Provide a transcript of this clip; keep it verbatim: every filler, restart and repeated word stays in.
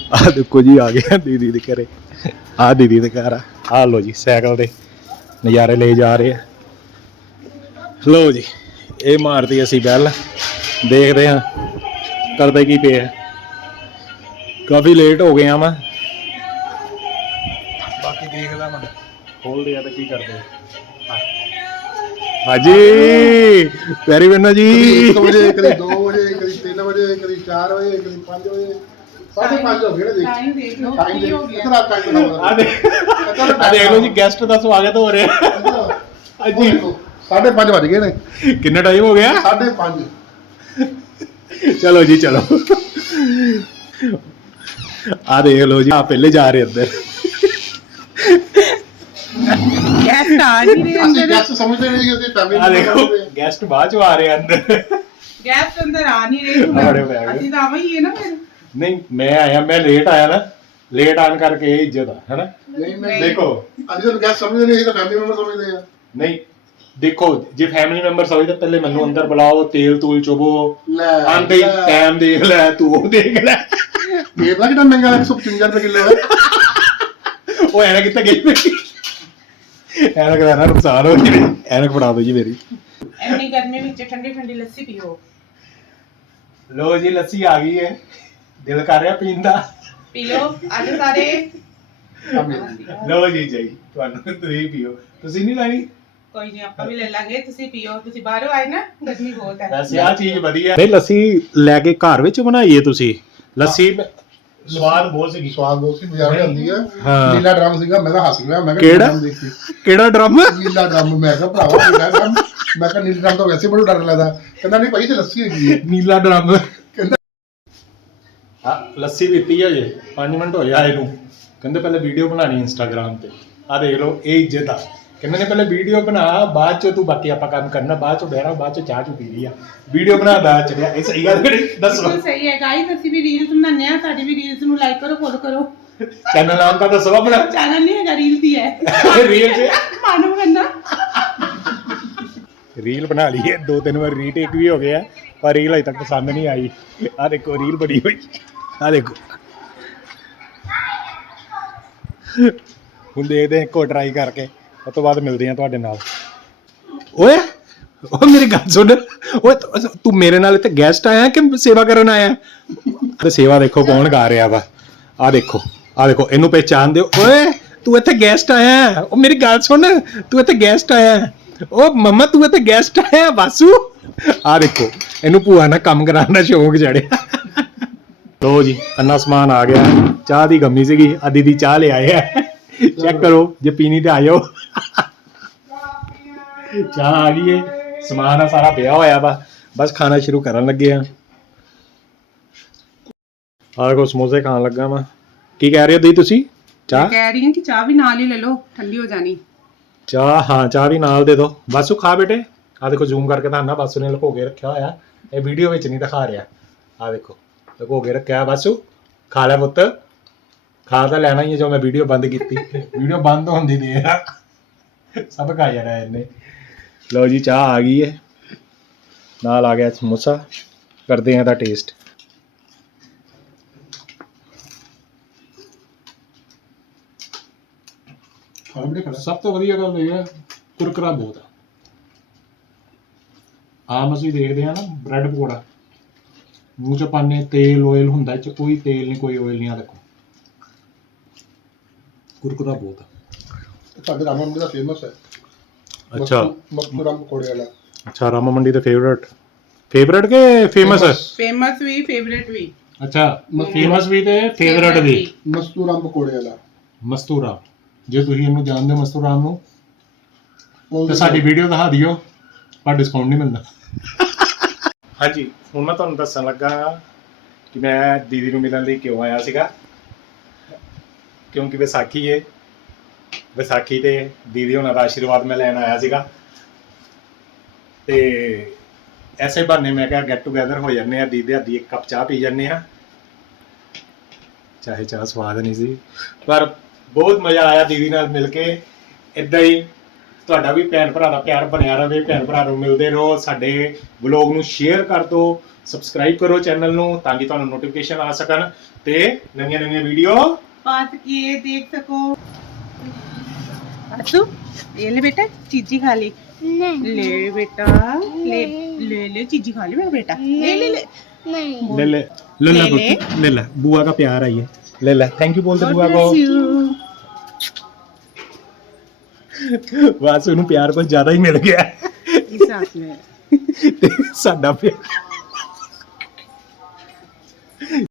ਆ ਦੇਖੋ ਜੀ ਆ ਗਿਆ ਦੀਦੀ ਦੇ ਘਰੇ ਆ ਦੀਦੀ ਦੇ ਘਰ ਆ ਆ ਲੋ ਜੀ ਸਾਈਕਲ ਦੇ ਨਜ਼ਾਰੇ ਲੈ ਜਾ ਰਹੇ ਆ ਲੋ ਜੀ ਇਹ ਮਾਰਦੀ ਅਸੀਂ ਬੈਲ ਦੇਖਦੇ ਹਾਂ ਕਰਦੇ ਕੀ ਪਿਆ ਕਾਫੀ ਲੇਟ ਹੋ ਗਏ ਆ ਮੈਂ ਬਾਕੀ ਦੇਖਦਾ ਮੈਂ ਖੋਲਦੇ ਆ ਤੇ ਕੀ ਕਰਦੇ ਆ ਹਾਂਜੀ ਪੈਰੀ ਬੰਨਾ ਜੀ ਇੱਕ ਵਜੇ ਕਦੀ ਦੋ ਵਜੇ ਕਦੀ ਤਿੰਨ ਵਜੇ ਕਦੀ ਚਾਰ ਵਜੇ ਕਦੀ ਪੰਜ ਵਜੇ ਸਾਢੇ ਪੰਜ ਹੋ ਗਏ ਨੇ ਦੇਖ ਟਾਈਮ ਦੇਖ ਲਓ ਟਾਈਮ ਕੀ ਹੋ ਦੇਖ ਗਿਆ ਕਿਤਨਾ ਟਾਈਮ ਹੋਣਾ ਆ ਦੇਖ ਆ ਦੇਖ ਲਓ ਜੀ ਗੈਸਟ ਦਾ ਸਵਾਗਤ ਹੋ ਰਿਹਾ ਹਾਂਜੀ ਸਾਢੇ ਪੰਜ ਵੱਜ ਗਏ ਨੇ ਕਿੰਨਾ ਟਾਈਮ ਹੋ ਗਿਆ ਸਾਢੇ ਪੰਜ ਚਲੋ ਜੀ ਚਲੋ ਆ ਦੇਖ ਲਓ ਜੀ ਆ ਪਹਿਲੇ ਜਾ ਰਹੇ ਅੰਦਰ ਗੈਸਟ ਆ ਨਹੀਂ ਰਹੇ ਅਸੀਂ ਅੰਦਰ ਗੈਸਟ ਸਮਝਦੇ ਨਹੀਂ ਕਿ ਅਸੀਂ ਫੈਮਿਲੀ ਆ ਦੇਖੋ ਗੈਸਟ ਬਾਅਦ ਚ ਆ ਰਹੇ ਅੰਦਰ ਗੈਸਟ ਅੰਦਰ ਆ ਨਹੀਂ ਰਹੇ ਬੜੇ ਪੈ ਗਏ। ਅਸੀਂ ਤਾਂ ਆਵਾਂਗੇ ਹੀ ਨਾ ਫਿਰ ਨਹੀਂ ਮੈਂ ਆਇਆ ਮੈਂ ਲੇਟ ਆਇਆ ਨਾ ਲੇਟ ਆਣ ਕਰਕੇ ਇਹ ਇੱਜ਼ਤ ਆ ਹੈਨਾ ਨਹੀਂ ਨਹੀਂ ਦੇਖੋ ਅਸੀਂ ਤਾਂ ਗੈਸਟ ਸਮਝਦੇ ਨਹੀਂ ਅਸੀਂ ਤਾਂ ਫੈਮਿਲੀ ਮੈਂਬਰ ਸਮਝਦੇ ਆ ਨਹੀਂ ਦੇਖੋ ਜੇ ਫੈਮਿਲੀ ਮੈਂਬਰ ਹੋਵੇ ਤਾਂ ਪਹਿਲੇ ਮੈਨੂੰ ਅੰਦਰ ਬੁਲਾਓ ਤੇਲ ਤੂਲ ਚੁਬੋ ਲੈ ਆਂਦੇ ਹੀ ਟਾਈਮ ਦੇਖ ਲੈ ਤੂੰ ਉਹ ਦੇਖ ਲੈ ਇਹ ਤਾਂ ਕਿੰਨਾ ਮਹਿੰਗਾ ਇੱਕ ਸੌ ਪਚਵੰਜਾ ਰੁਪਏ ਕਿਲੋ ਹੈ ਉਹ ਐਨਕ ਕਿੱਥੇ ਗਈ ਮੇਰੀ ਐਨਕ ਦਾ ਨਾ ਨੁਕਸਾਨ ਹੋ ਜੀ ਐਨਕ ਫੜਾ ਦਿਓ ਜੀ ਮੇਰੀ ਇੰਨੀ ਗਰਮੀ ਵਿੱਚ ਠੰਡੀ ਠੰਡੀ ਲੱਸੀ ਪੀਓ ਲੋ ਜੀ ਲੱਸੀ ਆ ਗਈ ਹੈ ਦਿਲ ਕਰ ਰਿਹਾ ਪੀਣ ਦਾ ਪੀ ਲਓ ਅੱਜ ਸਾਰੇ ਲੋ ਜੀ ਜੀ ਤੁਹਾਨੂੰ ਤੁਸੀਂ ਪੀਓ ਤੁਸੀਂ ਨਹੀਂ ਲੈਣੀ ਕੋਈ ਨਹੀਂ ਆਪਾਂ ਵੀ ਲੈ ਲਾਂਗੇ ਤੁਸੀਂ ਪੀਓ ਤੁਸੀਂ ਬਾਹਰੋਂ ਆਏ ਨਾ ਗਰਮੀ ਬਹੁਤ ਹੈ ਵੈਸੇ ਆ ਚੀਜ਼ ਵਧੀਆ ਨਹੀਂ ਲੱਸੀ ਲੈ ਕੇ ਘਰ ਵਿੱਚ ਬਣਾਈਏ ਤੁਸੀਂ ਲੱਸੀ ਸਵਾਦ ਬਹੁਤ ਸੀਗੀ ਸਵਾਦ ਬਹੁਤ ਸੀ ਬਾਜ਼ਾਰ ਵਿੱਚ ਆਉਂਦੀ ਹੈ ਹਾਂ। ਨੀਲਾ ਡਰਮ ਸੀਗਾ ਮੈਂ ਤਾਂ ਹੱਸ ਗਿਆ ਮੈਂ ਕਿਹੜਾ? ਡਰਮ ਦੇਖ ਕੇ ਕਿਹੜਾ ਡਰਮ ਨੀਲਾ ਡਰਮ ਮੈਂ ਕਿਹਾ ਭਰਾਵਾ ਨੀਲਾ ਡਰਮ ਮੈਂ ਕਿਹਾ ਨੀਲਾ ਡਰਮ ਤਾਂ ਵੈਸੇ ਬੜਾ ਡਰ ਲੱਗਦਾ ਕਹਿੰਦਾ ਨਹੀਂ ਭਾਈ ਤੇ ਲੱਸੀ ਹੈਗੀ ਹੈ ਨੀਲਾ ਡਰਮ ਕਹਿੰਦਾ ਆ ਲੱਸੀ ਪੀਤੀ ਹੈ ਜੇ ਪੰਜ ਮਿੰਟ ਹੋਏ ਆ ਇਹਨੂੰ ਕਹਿੰਦੇ ਪਹਿਲੇ ਵੀਡੀਓ ਬਣਾਣੀ ਇੰਸਟਾਗ੍ਰਾਮ ਤੇ ਆ ਦੇਖ ਲਓ ਇਹ ਇੱਜ਼ਤ ਆ ਕਹਿੰਦੇ ਨੇ ਪਹਿਲੇ ਵੀਡੀਓ ਬਣਾ ਬਾਅਦ ਚ ਤੂੰ ਬਾਕੀ ਆਪਾਂ ਕੰਮ ਕਰਨਾ ਬਾਅਦ ਚ ਬਹਿਰਾ ਬਾਅਦ ਚ ਚਾਹ ਚੁ ਪੀ ਲਈ ਆ ਵੀਡੀਓ ਬਣਾ ਬਾਅਦ ਚ ਇਹ ਸਹੀ ਗੱਲ ਨਹੀਂ ਦੱਸੋ ਬਿਲਕੁਲ ਸਹੀ ਹੈ ਗਾਈਸ ਅਸੀਂ ਵੀ ਰੀਲਸ ਬਣਾਉਂਦੇ ਆ ਸਾਡੀ ਵੀ ਰੀਲਸ ਨੂੰ ਲਾਈਕ ਕਰੋ ਫੋਲੋ ਕਰੋ ਚੈਨਲ ਨਾਮ ਤਾਂ ਦੱਸੋ ਆਪਣਾ ਚੈਨਲ ਨਹੀਂ ਹੈਗਾ ਰੀਲ ਦੀ ਹੈ ਰੀਲ ਚ ਮਾਨਵ ਕਰਨਾ ਰੀਲ ਬਣਾ ਲਈ ਹੈ ਦੋ ਤਿੰਨ ਵਾਰ ਰੀਟੇਕ ਵੀ ਹੋ ਗਿਆ ਪਰ ਰੀਲ ਅਜੇ ਤੱਕ ਪਸੰਦ ਨਹੀਂ ਆਈ ਆ ਦੇਖੋ ਰੀਲ ਬਣੀ ਹੋਈ ਆ ਦੇਖੋ ਹੁਣ ਦੇਖਦੇ ਹਾਂ ਇੱਕੋ ਟਰਾਈ ਕਰਕੇ ਉਸ ਤੋਂ ਬਾਅਦ ਮਿਲਦੇ ਹਾਂ ਤੁਹਾਡੇ ਨਾਲ ਓਏ ਉਹ ਮੇਰੀ ਗੱਲ ਸੁਣ ਓਏ ਤੂੰ- ਤੂੰ ਮੇਰੇ ਨਾਲ ਇੱਥੇ ਗੈਸਟ ਆਇਆ ਕਿ ਸੇਵਾ ਕਰਨ ਆਇਆ ਤੇ ਸੇਵਾ ਦੇਖੋ ਕੌਣ ਗਾ ਰਿਹਾ ਵਾ ਆ ਦੇਖੋ ਆ ਦੇਖੋ ਇਹਨੂੰ ਪਹਿਚਾਣ ਦਿਓ ਓਏ ਤੂੰ ਇੱਥੇ ਗੈਸਟ ਆਇਆ ਉਹ ਮੇਰੀ ਗੱਲ ਸੁਣ ਤੂੰ ਇੱਥੇ ਗੈਸਟ ਆਇਆ ਉਹ ਮੰਮਾ ਤੂੰ ਇੱਥੇ ਗੈਸਟ ਆਇਆ ਬਾਸੂ ਆ ਦੇਖੋ ਇਹਨੂੰ ਭੂਆ ਨਾਲ ਕੰਮ ਕਰਾਉਣ ਦਾ ਸ਼ੌਂਕ ਚੜਿਆ ਲੋ ਜੀ ਅੰਨਾ ਸਮਾਨ ਆ ਗਿਆ ਚਾਹ ਦੀ ਗੰਮੀ ਸੀਗੀ ਅੱਧੀ ਦੀ ਚਾਹ ਲੈ ਆਏ ਆ ਚੈੱਕ ਕਰੋ ਜੇ ਪੀਣੀ ਤੇ ਆ ਜਾਓ ਚਾਹ ਆ ਗਈ ਹੈ ਸਮਾਨ ਆ ਸਾਰਾ ਪਿਆ ਹੋਇਆ ਵਾ ਬਸ ਖਾਣਾ ਸ਼ੁਰੂ ਕਰਨ ਲੱਗੇ ਆ ਆਹ ਕੋ ਸਮੋਸੇ ਖਾਣ ਲੱਗਾ ਵਾ ਕੀ ਕਹਿ ਰਹੇ ਹੋ ਦੀ ਤੁਸੀਂ ਚਾਹ ਕਹਿ ਰਹੀ ਹਾਂ ਕਿ ਚਾਹ ਵੀ ਨਾਲ ਹੀ ਲੈ ਲਓ ਠੰਡੀ ਹੋ ਜਾਣੀ ਚਾਹ ਹਾਂ ਚਾਹ ਵੀ ਨਾਲ ਦੇ ਦਿਓ ਬਾਸੂ ਖਾ ਬੇਟੇ ਆ ਦੇਖੋ ਜ਼ੂਮ ਕਰਕੇ ਤਾਂ ਨਾ ਬਾਸੂ ਨੇ ਲੁਕੋ ਕੇ ਰੱਖਿਆ ਹੋਇਆ ਇਹ ਵੀਡੀਓ ਵਿੱਚ ਨਹੀਂ ਦਿਖਾ ਰਿਹਾ ਆ ਦੇਖੋ ਲੁਕੋ ਕੇ ਰੱਖਿਆ ਬਾਸੂ ਖਾ ਲੈ ਪੁੱਤ ਖਾ ਤਾਂ ਲੈਣਾ ਹੀ ਹੈ ਜੋ ਮੈਂ ਵੀਡੀਓ ਬੰਦ ਕੀਤੀ ਵੀਡੀਓ ਬੰਦ ਹੁੰਦੀ ਦੇ ਆ ਸਭ ਖਾ ਜਾਣਾ ਇਹਨੇ ਲਓ ਜੀ ਚਾਹ ਆ ਗਈ ਹੈ ਨਾਲ ਆ ਗਿਆ ਸਮੋਸਾ ਕਰਦੇ ਆ ਦਾ ਟੇਸਟ ਸਭ ਤੋਂ ਵਧੀਆ ਗੱਲ ਇਹ ਹੈ ਕੁਰਕਰਾ ਬਹੁਤ ਆ ਆਮ ਅਸੀਂ ਦੇਖਦੇ ਹਾਂ ਨਾ ਬ੍ਰੈਡ ਪਕੌੜਾ ਮੂੰਹ ਚ ਪਾਣੇ ਤੇਲ ਆਇਲ ਹੁੰਦਾ ਇਹ ਚ ਕੋਈ ਤੇਲ ਨਹੀਂ ਕੋਈ ਆਇਲ ਨਹੀਂ ਆ ਦੇਖੋ ਕੁਰਕਰਾ ਬਹੁਤ ਆ ਸਾਡੇ ਰਾਮ ਮੰਡੀ ਦਾ ਫੇਮਸ ਹੈ ਅੱਛਾ ਮਸਤੂ ਰਾਮ ਪਕੌੜੇ ਵਾਲਾ ਅੱਛਾ ਰਾਮਾ ਮੰਡੀ ਦਾ ਫੇਵਰਟ ਫੇਵਰਟ ਕੇ ਫੇਮਸ ਹੈ ਫੇਮਸ ਵੀ ਫੇਵਰੇਟ ਵੀ ਅੱਛਾ ਫੇਮਸ ਵੀ ਤੇ ਫੇਵਰਟ ਵੀ ਮਸਤੂ ਰਾਮ ਪਕੌੜੇ ਵਾਲਾ ਮਸਤੂਰਾ ਜੇ ਤੁਸੀਂ ਇਹਨੂੰ ਜਾਣਦੇ ਹੋ ਮਸਤੂਰਾਮ ਨੂੰ ਤੇ ਸਾਡੀ ਵੀਡੀਓ ਦਿਖਾ ਦਿਓ ਪਰ ਡਿਸਕਾਊਂਟ ਨਹੀਂ ਮਿਲਦਾ ਹਾਂਜੀ ਹੁਣ ਮੈਂ ਤੁਹਾਨੂੰ ਦੱਸਣ ਲੱਗਾ ਕਿ ਮੈਂ ਦੀਦੀ ਨੂੰ ਮਿਲਣ ਲਈ ਕਿਉਂ ਆਇਆ ਸੀਗਾ ਕਿਉਂਕਿ ਵਿਸਾਖੀ ਹੈ ਵਿਸਾਖੀ ਤੇ ਦੀਦੀ ਉਹਨਾਂ ਦਾ ਆਸ਼ੀਰਵਾਦ ਮੈਂ ਲੈਣ ਆਇਆ ਸੀਗਾ ਤੇ ਐਸੇ ਬਹਾਨੇ ਮੈਂ ਕਿਹਾ ਗੈਟ ਟੂਗੇਦਰ ਹੋ ਜਾਂਦੇ ਆ ਦੀਦੀ ਹੱਥ ਦੀ ਇੱਕ ਕੱਪ ਚਾਹ ਪੀ ਜਾਂਦੇ ਆ ਚਾਹੇ ਚਾਹ ਸਵਾਦ ਨਹੀਂ ਸੀ ਪਰ ਬਹੁਤ ਮਜ਼ਾ ਆਇਆ ਦੀਦੀ ਨਾਲ ਮਿਲ ਕੇ ਇਦਾਂ ਹੀ ਤੁਹਾਡਾ ਵੀ ਭੈਣ ਭਰਾ ਦਾ ਪਿਆਰ ਬਣਿਆ ਰਹੇ ਭੈਣ ਭਰਾ ਨੂੰ ਮਿਲਦੇ ਰਹੋ ਸਾਡੇ ਵਲੋਗ ਨੂੰ ਸ਼ੇਅਰ ਕਰ ਦਿਓ ਸਬਸਕ੍ਰਾਈਬ ਕਰੋ ਚੈਨਲ ਨੂੰ ਤਾਂ ਕਿ ਤੁਹਾਨੂੰ ਨੋਟੀਫਿਕੇਸ਼ਨ ਆ ਸਕਣ ਤੇ ਨਵੀਆਂ ਨਵੀਆਂ ਵੀਡੀਓ बात किए देख सको। आसू ये ले बेटा चीजी खा ली। नहीं ले बेटा ले ले ले चीजी खा ली मेरा बेटा ले ले ले नहीं ले ले ले ले ले ले। पुत्त, ले ले बुआ का प्यार आई है ले ले थैंक यू बोल दे बुआ को वासु ਨੂੰ ਪਿਆਰ ਕੁਝ ਜ਼ਿਆਦਾ ਹੀ ਮਿਲ ਗਿਆ इस साथ में ਤੇ ਸਾਡਾ ਪਿਆਰ